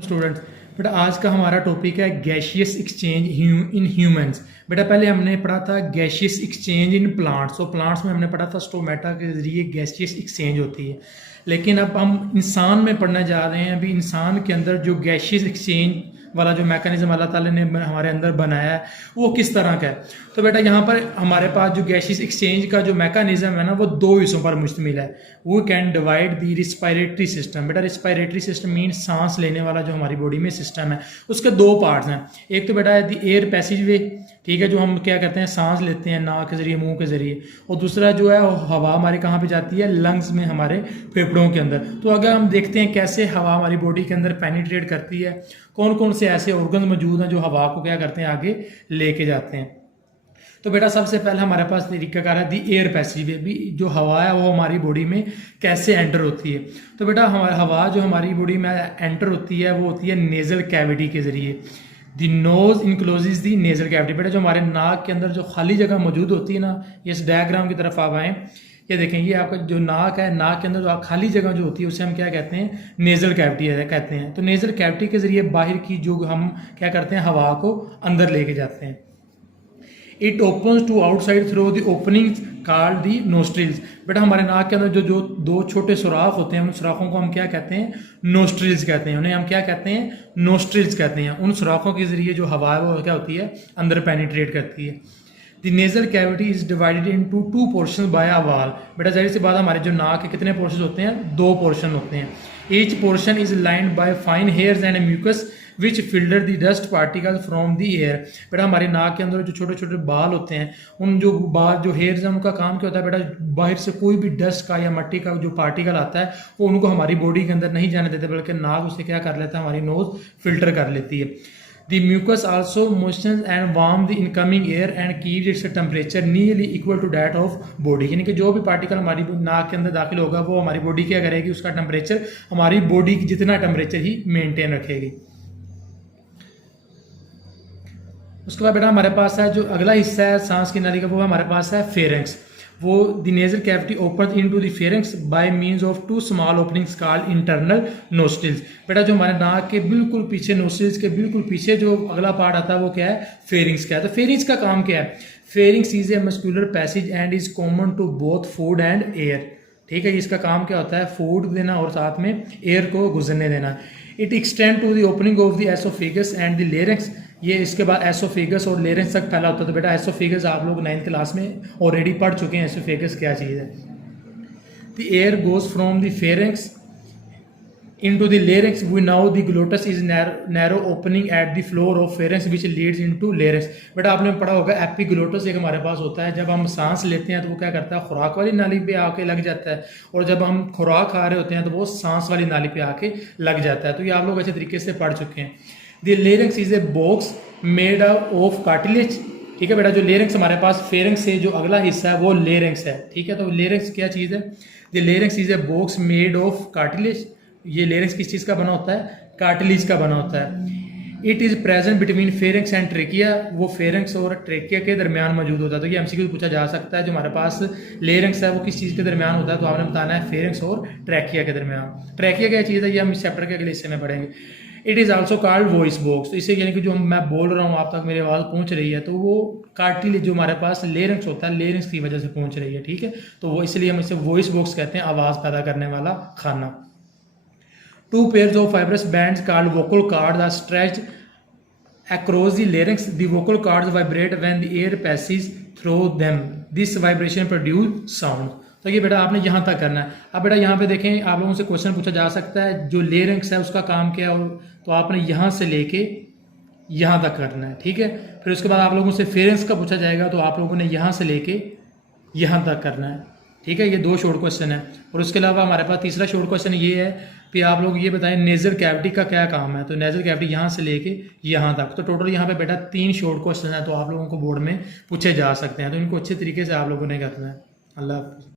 Students, बेटा आज का हमारा टॉपिक है गैशियस एक्सचेंज इन ह्यूमंस। बेटा पहले हमने पढ़ा था गैशियस एक्सचेंज इन प्लांट्स। तो प्लांट्स में हमने पढ़ा था स्टोमेटा के जरिए गैशियस एक्सचेंज होती है। लेकिन अब हम इंसान में पढ़ने जा रहे हैं। अभी इंसान के अंदर जो गैशियस एक्सचेंज वाला जो मैकेनिज्म अल्लाह ताला ने हमारे अंदर बनाया है वो किस तरह का है। तो बेटा यहाँ पर हमारे पास जो गैशियस एक्सचेंज का जो मैकेनिज्म है ना वो दो हिस्सों पर मुश्तमिल है। वो can divide the respiratory system. बेटा रिस्पायरेटरी सिस्टम मीन सांस लेने वाला जो हमारी बॉडी में सिस्टम है उसके दो पार्ट्स हैं। एक तो बेटा है द एयर पैसेज वे, ठीक है, जो हम क्या कहते हैं सांस लेते हैं नाक के जरिए मुंह के जरिए, और दूसरा जो है हवा हमारी कहाँ पे जाती है, लंग्स में, हमारे फेफड़ों के अंदर। तो अगर हम देखते हैं कैसे हवा हमारी बॉडी के अंदर पेनिट्रेट करती है, कौन कौन से ऐसे ऑर्गन मौजूद हैं जो हवा को क्या करते हैं आगे लेके जाते हैं। तो बेटा सबसे पहले हमारे पास तरीकाकार है दी एयर पैसेज वे, भी जो हवा है वो हमारी बॉडी में कैसे एंटर होती है। तो बेटा हमारी हवा जो हमारी बॉडी में एंटर होती है वो होती है नेजल कैविटी के जरिए। दी नोज इनक्लोजेज दी नेजल कैविटी। बेटा जो हमारे नाक के अंदर जो खाली जगह मौजूद होती है ना, ये इस डायग्राम की तरफ आप आएँ, ये देखें, ये आपका जो नाक है, नाक के अंदर जो खाली जगह जो होती है उसे हम क्या कहते हैं, नेजल कैविटी कहते हैं। तो नेजल कैविटी के जरिए बाहर की जो हम क्या करते हैं हवा को अंदर लेके जाते हैं। It opens to outside through the opening called the nostrils. बेटा हमारे नाक के अंदर जो दो छोटे सुराख होते हैं उन सुराखों को हम क्या कहते हैं, नोस्ट्रिल्स कहते हैं। उन्हें हम क्या कहते हैं, नोस्ट्रिल्स कहते हैं। उन सुराखों के जरिए जो हवा है वो क्या होती है, अंदर पेनिट्रेट करती है। The nasal cavity is divided into two portion by a wall. बेटा जाहिर सी बात हमारे जो नाक के कितने पोर्शन होते हैं, दो पोर्शन होते हैं। Each portion is lined by fine hairs and mucus which filter the dust particle from the air. बेटा हमारे नाक के अंदर जो छोटे छोटे बाल होते हैं, उन जो बाल जो हेयर्स हैं उनका काम क्या होता है बेटा, बाहर से कोई भी डस्ट का या मिट्टी का जो पार्टिकल आता है वो उनको हमारी बॉडी के अंदर नहीं जाने देते, बल्कि नाक उसे क्या कर लेता है, हमारी नोज फिल्टर कर लेती है। The mucus also moistens and warm the incoming air and keeps its temperature nearly equal to that of body। यानी कि जो भी पार्टिकल हमारी नाक के अंदर दाखिल होगा वो हमारी बॉडी क्या करेगी, उसका टेम्परेचर हमारी बॉडी की जितना टेम्परेचर ही मेंटेन रखेगी। उसके बाद बेटा हमारे पास है जो अगला हिस्सा है सांस की नाली का, वो हमारे पास है फेरेंक्स। वो the nasal cavity open into the pharynx by means of two small openings called internal nostrils. बेटा जो हमारे नाक के बिल्कुल पीछे, नोस्ट्रिल्स के बिल्कुल पीछे जो अगला पार्ट आता है वो क्या है, फेरिंग्स का है। तो फेरिंग्स का काम क्या है, pharynx is a muscular passage and is common to both food and air. ठीक है, इसका काम क्या होता है, फूड देना और साथ में एयर को गुजरने देना। It extend to the opening of the esophagus and the larynx. ये इसके बाद एसोफेगस और लेरिक्स तक फैला होता है। तो बेटा एसोफेगस आप लोग 9th क्लास में ऑलरेडी पढ़ चुके हैं, एसोफेगस क्या चीज़ है। The air goes from the pharynx into the larynx. We know the glottis is narrow opening at the floor of pharynx which leads into larynx। बेटा आपने पढ़ा होगा एपिग्लोटस एक हमारे पास होता है। जब हम सांस लेते हैं तो वो क्या करता है, खुराक वाली नाली पे आके लग जाता है, और जब हम खुराक खा रहे होते हैं तो वो सांस वाली नाली पे आके लग जाता है। तो ये आप लोग अच्छे तरीके से पढ़ चुके हैं। The larynx is a box made of cartilage. ठीक है बेटा, जो larynx हमारे पास फेरेंक्स से जो अगला हिस्सा है वो larynx है। ठीक है, तो larynx क्या चीज़ है, the larynx is a box made of cartilage. ये लेरिक्स किस चीज़ का बना होता है, कार्टिलेज का बना होता है। It is present between pharynx and trachea. वो फेरेंक्स और ट्रेकिया के दरमियान मौजूद होता है। तो ये एमसीक्यू पूछा जा सकता है, जो हमारे पास लेरिक्स है वो किस चीज़ के दरमियान होता है, तो आपने बताना है फेरेंक्स और ट्रेकिया के दरमियान। ट्रेकिया क्या चीज़ है, ये हम इस चैप्टर के अगले हिस्से में पढ़ेंगे। It is also called voice box. तो इसे यानी कि जो मैं बोल रहा हूँ आप तक मेरी आवाज़ पहुँच रही है, तो वो कार्टिलेज जो हमारे पास लेरिक्स होता है, लेरिक्स की वजह से पहुँच रही है। ठीक है, तो वो इसलिए हम इसे वॉइस बॉक्स कहते हैं, आवाज़ पैदा करने वाला खाना। Two pairs of fibrous bands called vocal cords are stretched across the larynx. The vocal cords vibrate when the air passes through them. This vibration produce sound। तो ये बेटा आपने यहाँ तक करना है। अब बेटा यहाँ पे देखें, आप लोगों से क्वेश्चन पूछा जा सकता है जो लेरिंक्स है उसका काम क्या है, तो आपने यहाँ से लेके यहाँ तक करना है। ठीक है, फिर उसके बाद आप लोगों से फेरेंक्स का पूछा जाएगा, तो आप लोगों ने यहाँ से लेके यहाँ तक करना है। ठीक है, ये दो शॉर्ट क्वेश्चन है। और उसके अलावा हमारे पास तीसरा शॉर्ट क्वेश्चन ये है कि आप लोग ये बताएं नेजल कैविटी का क्या काम है। तो नेजल कैविटी यहाँ से लेके यहाँ तक, तो टोटल यहाँ पे बेटा 3 शॉर्ट क्वेश्चन है, तो आप लोगों को बोर्ड में पूछे जा सकते हैं। तो इनको अच्छे तरीके से आप लोगों ने करना है। अल्लाह हाफ़िज़।